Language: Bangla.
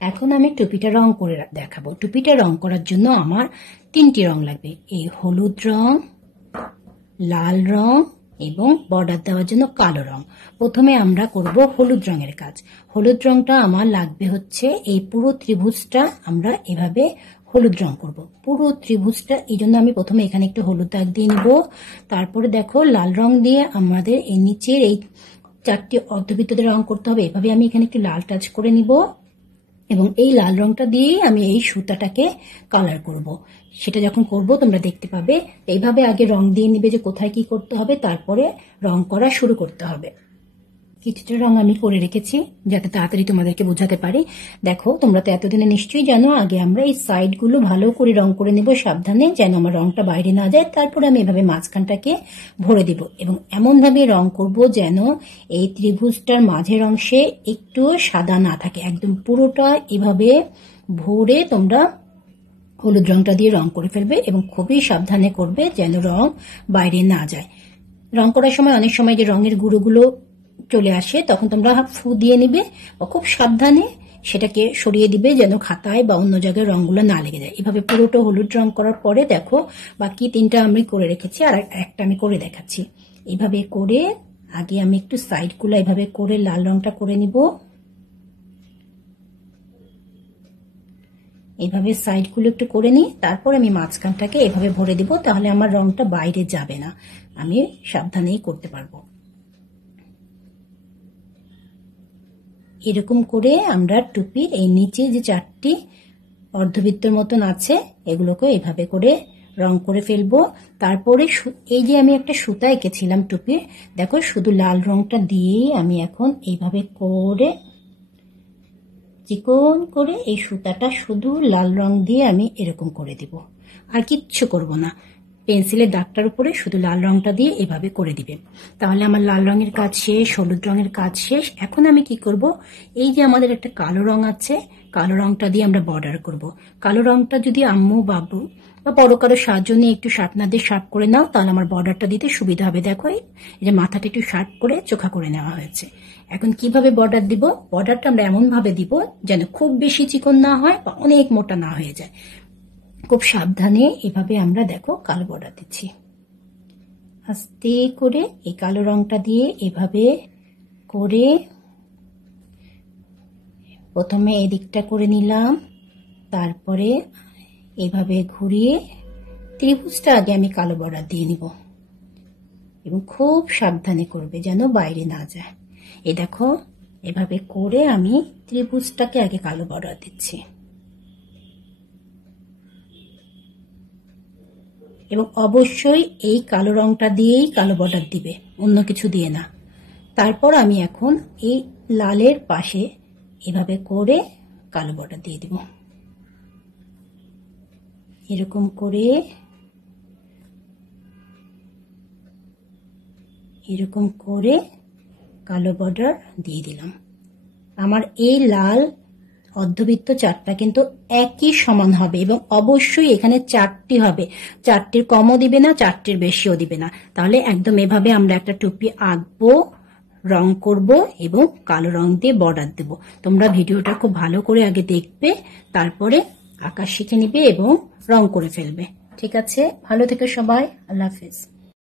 এখন আমি টুপিটা রং করে দেখাবো। টুপিটা রং করার জন্য আমার 3টি রং লাগবে, এই হলুদ রং, লাল রং এবং বর্ডার দেওয়ার জন্য কালো রং। প্রথমে আমরা করব হলুদ রঙের কাজ। হলুদ রংটা আমার লাগবে হচ্ছে এই পুরো ত্রিভুজটা আমরা এভাবে হলুদ রং করব, পুরো ত্রিভুজটা। এই জন্য আমি প্রথমে এখানে একটু হলুদ দাগ দিয়ে নিব। তারপরে দেখো লাল রং দিয়ে আমাদের এই নিচের এই 4টি অর্ধবৃত্ততে রং করতে হবে। এভাবে আমি এখানে একটু লাল টাচ করে নিব এবং এই লাল রংটা দিয়েই আমি এই সুতাটাকে কালার করব। সেটা যখন করব তোমরা দেখতে পাবে। এইভাবে আগে রং দিয়ে নিবে যে কোথায় কি করতে হবে, তারপরে রং করা শুরু করতে হবে। কিছুটা রং আমি করে রেখেছি যাতে তাড়াতাড়ি তোমাদেরকে বোঝাতে পারি। দেখো তোমরা তো এতদিনে নিশ্চয়ই জানো, আগে আমরা এই সাইডগুলো ভালো করে রং করে নেব সাবধানে, যেন আমার রংটা বাইরে না যায়। তারপরে আমি এভাবে মাঝখানটাকে ভরে দিব এবং এমনভাবে রং করব যেন এই ত্রিভুজটার মাঝের অংশে একটু সাদা না থাকে। একদম পুরোটা এভাবে ভরে তোমরা হলুদ রংটা দিয়ে রং করে ফেলবে এবং খুবই সাবধানে করবে যেন রং বাইরে না যায়। রং করার সময় অনেক সময় যে রঙের গুঁড়োগুলো চলে আসে, তখন তোমরা ফু দিয়ে নিবে বা খুব সাবধানে সেটাকে সরিয়ে দিবে যেন খাতায় বা অন্য জায়গায় রঙগুলো না লেগে যায়। এভাবে পুরোটা হলুদ রং করার পরে দেখো বাকি 3টা আমি করে রেখেছি, আর একটা আমি করে দেখাচ্ছি। এইভাবে করে আগে আমি একটু সাইডগুলো এভাবে করে লাল রংটা করে নিব। এইভাবে সাইডগুলো একটু করে নিই, তারপর আমি মাঝখানটাকে এভাবে ভরে দিব, তাহলে আমার রংটা বাইরে যাবে না, আমি সাবধানেই করতে পারবো। এরকম করে আমরা টুপির এই নিচে যে 4টি অর্ধবৃত্তের মতন আছে এগুলোকে এভাবে করে রং করে ফেলবো। তারপরে এই যে আমি একটা সুতা এঁকেছিলাম টুপির, দেখো শুধু লাল রংটা দিয়েই আমি এখন এইভাবে করে চিকন করে এই সুতাটা শুধু লাল রং দিয়ে আমি এরকম করে দিব, আর কিচ্ছু করব না। পেন্সিলের দাগটার উপরে শুধু লাল রংটা দিয়ে এভাবে করে দিবে। তাহলে আমার লাল রঙের কাজ শেষ, হলুদ রঙের কাজ শেষ। এখন আমি কি করব, এই যে আমাদের একটা কালো রং আছে, কালো রংটা দিয়ে আমরা বর্ডার করব। কালো রংটা যদি আম্মু বাবু বা বড় কারো সাহায্য নিয়ে একটু শার্পনার দিয়ে শার্প করে নাও, তাহলে আমার বর্ডারটা দিতে সুবিধা হবে। দেখো এই যে মাথাটা একটু শার্প করে চোখা করে নেওয়া হয়েছে। এখন কিভাবে বর্ডার দিব, বর্ডারটা আমরা এমন ভাবে দিব যেন খুব বেশি চিকন না হয় বা অনেক মোটা না হয়ে যায়। খুব সাবধানে এভাবে আমরা দেখো কালো বর্ডার দিচ্ছি। আস্তে করে এই কালো রংটা দিয়ে এভাবে করে প্রথমে এদিকটা করে নিলাম, তারপরে এভাবে ঘুরিয়ে ত্রিভুজটা আগে আমি কালো বর্ডার দিয়ে নিব এবং খুব সাবধানে করবে যেন বাইরে না যায়। এই দেখো এভাবে করে আমি ত্রিভুজটাকে আগে কালো বর্ডার দিচ্ছি এবং অবশ্যই এই কালো রংটা দিয়েই কালো বর্ডার দিবে, অন্য কিছু দিয়ে না। তারপর আমি এখন এই লালের পাশে এভাবে করে কালো বর্ডার দিয়ে দিব। এরকম করে কালো বর্ডার দিয়ে দিলাম। আমার এই লাল অর্ধবৃত্ত 4টা কিন্তু একই সমান হবে এবং অবশ্যই এখানে 4টি হবে, 4টির কমও দিবে না, 4টির বেশিও দিবে না। তাহলে একদম এভাবে আমরা একটা টুপি আঁকবো, রং করব এবং কালো রং দিয়ে বর্ডার দেব। তোমরা ভিডিওটা খুব ভালো করে আগে দেখবে, তারপরে আঁকা শিখে নিবে এবং রং করে ফেলবে। ঠিক আছে, ভালো থেকো সবাই, আল্লাহ হাফেজ।